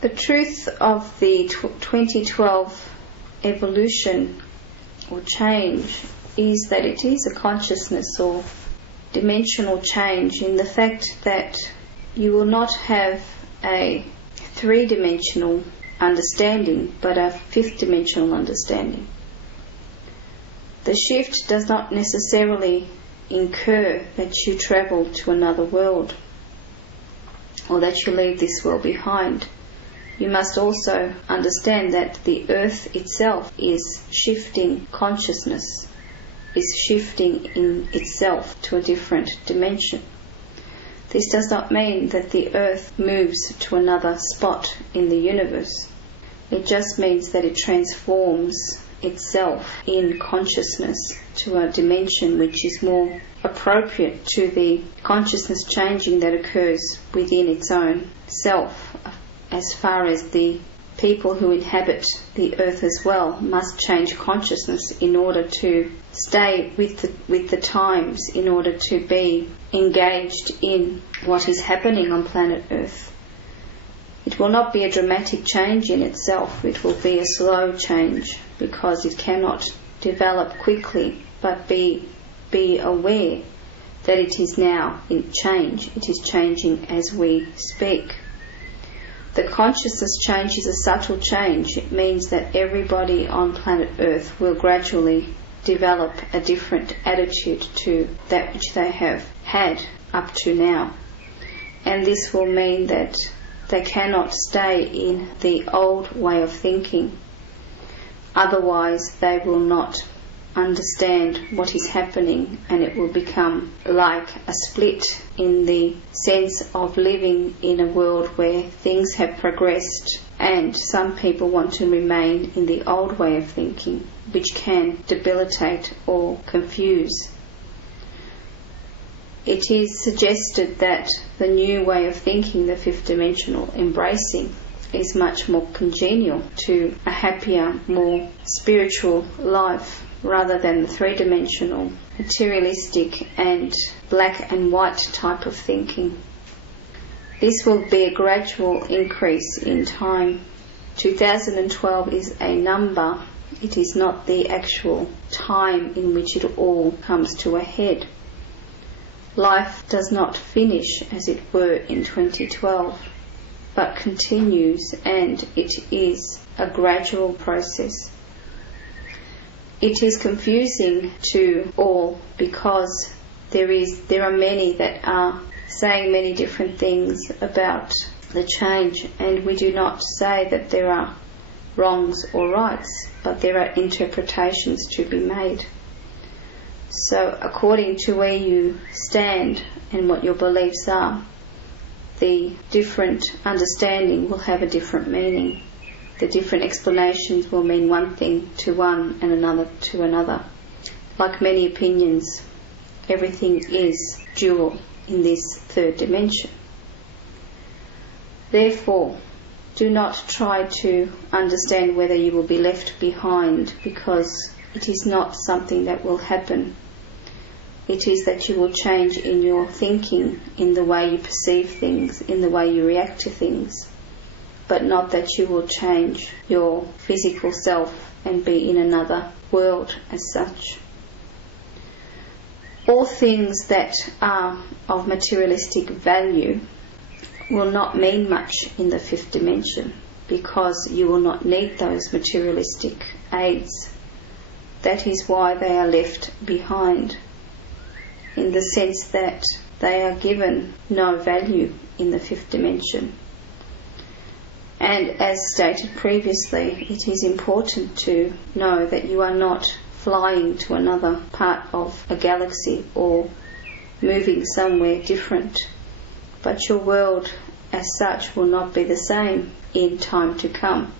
The truth of the 2012 evolution or change is that it is a consciousness or dimensional change, in the fact that you will not have a three-dimensional understanding but a fifth-dimensional understanding. The shift does not necessarily incur that you travel to another world or that you leave this world behind. You must also understand that the earth itself is shifting consciousness, is shifting in itself to a different dimension. This does not mean that the earth moves to another spot in the universe. It just means that it transforms itself in consciousness to a dimension which is more appropriate to the consciousness changing that occurs within its own self. As far as the people who inhabit the earth as well must change consciousness in order to stay with the times, in order to be engaged in what is happening on planet Earth. It will not be a dramatic change in itself, it will be a slow change, because it cannot develop quickly, but be aware that it is now in change. It is changing as we speak. The consciousness change is a subtle change. It means that everybody on planet Earth will gradually develop a different attitude to that which they have had up to now. And this will mean that they cannot stay in the old way of thinking. Otherwise, they will not understand what is happening, and it will become like a split in the sense of living in a world where things have progressed and some people want to remain in the old way of thinking, which can debilitate or confuse. It is suggested that the new way of thinking, the fifth dimensional embracing, is much more congenial to a happier, more spiritual life, rather than the three-dimensional, materialistic and black and white type of thinking. This will be a gradual increase in time. 2012 is a number, it is not the actual time in which it all comes to a head. Life does not finish, as it were, in 2012, but continues, and it is a gradual process. It is confusing to all because there are many that are saying many different things about the change, and we do not say that there are wrongs or rights, but there are interpretations to be made. So according to where you stand and what your beliefs are, the different understanding will have a different meaning. The different explanations will mean one thing to one and another to another. Like many opinions, everything is dual in this third dimension. Therefore, do not try to understand whether you will be left behind, because it is not something that will happen. It is that you will change in your thinking, in the way you perceive things, in the way you react to things, but not that you will change your physical self and be in another world as such. All things that are of materialistic value will not mean much in the fifth dimension, because you will not need those materialistic aids. That is why they are left behind, in the sense that they are given no value in the fifth dimension. And as stated previously, it is important to know that you are not flying to another part of a galaxy or moving somewhere different, but your world as such will not be the same in time to come.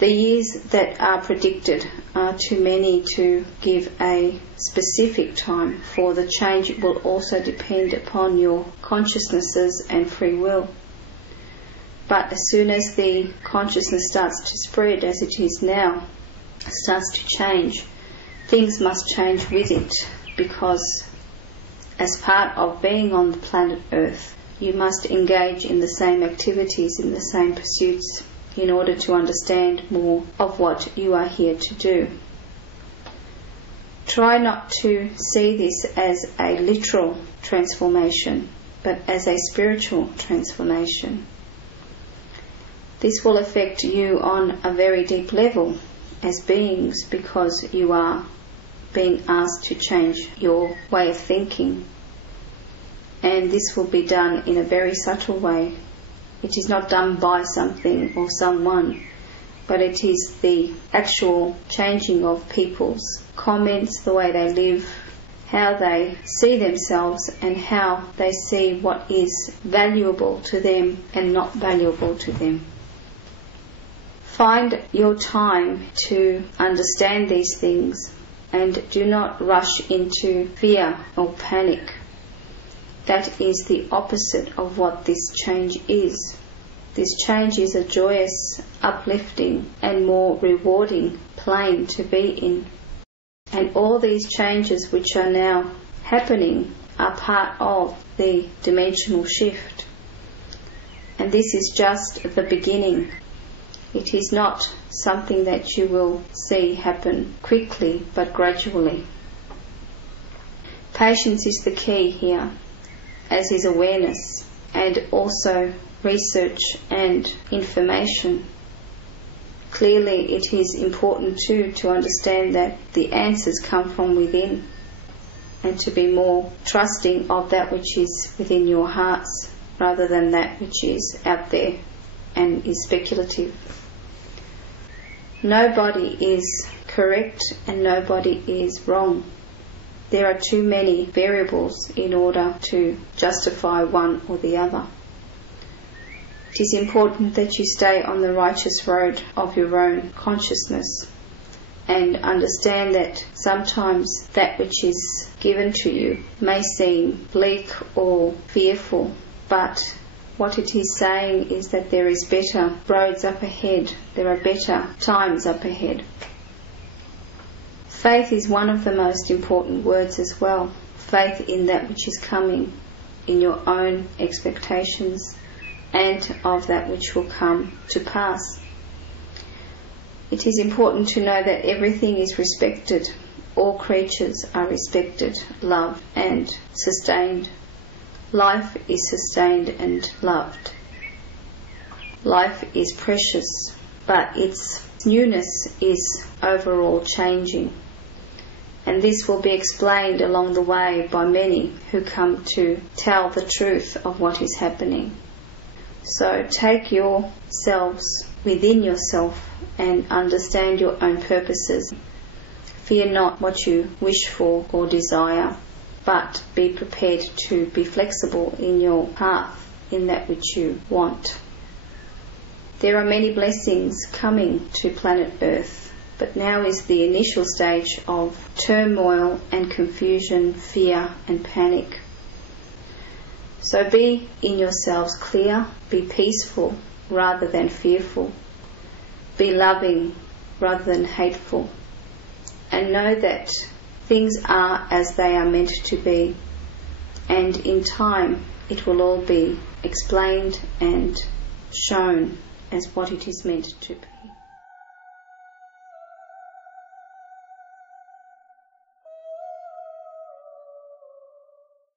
The years that are predicted are too many to give a specific time for the change. It will also depend upon your consciousnesses and free will. But as soon as the consciousness starts to spread, as it is now, starts to change, things must change with it, because as part of being on the planet Earth, you must engage in the same activities, in the same pursuits, in order to understand more of what you are here to do. Try not to see this as a literal transformation, but as a spiritual transformation. This will affect you on a very deep level as beings, because you are being asked to change your way of thinking. And this will be done in a very subtle way. It is not done by something or someone, but it is the actual changing of people's comments, the way they live, how they see themselves, and how they see what is valuable to them and not valuable to them. Find your time to understand these things, and do not rush into fear or panic. That is the opposite of what this change is. This change is a joyous, uplifting, and more rewarding plane to be in. And all these changes which are now happening are part of the dimensional shift. And this is just the beginning. It is not something that you will see happen quickly, but gradually. Patience is the key here, as is awareness, and also research and information. Clearly it is important too to understand that the answers come from within, and to be more trusting of that which is within your hearts rather than that which is out there and is speculative. Nobody is correct and nobody is wrong. There are too many variables in order to justify one or the other. It is important that you stay on the righteous road of your own consciousness, and understand that sometimes that which is given to you may seem bleak or fearful, but what it is saying is that there is better roads up ahead, there are better times up ahead. Faith is one of the most important words as well. Faith in that which is coming, in your own expectations, and of that which will come to pass. It is important to know that everything is respected. All creatures are respected, loved, and sustained. Life is sustained and loved. Life is precious, but its newness is overall changing. And this will be explained along the way by many who come to tell the truth of what is happening. So take yourselves within yourself and understand your own purposes. Fear not what you wish for or desire, but be prepared to be flexible in your path, in that which you want. There are many blessings coming to planet Earth, but now is the initial stage of turmoil and confusion, fear and panic. So be in yourselves clear, be peaceful rather than fearful, be loving rather than hateful, and know that things are as they are meant to be, and in time it will all be explained and shown as what it is meant to be.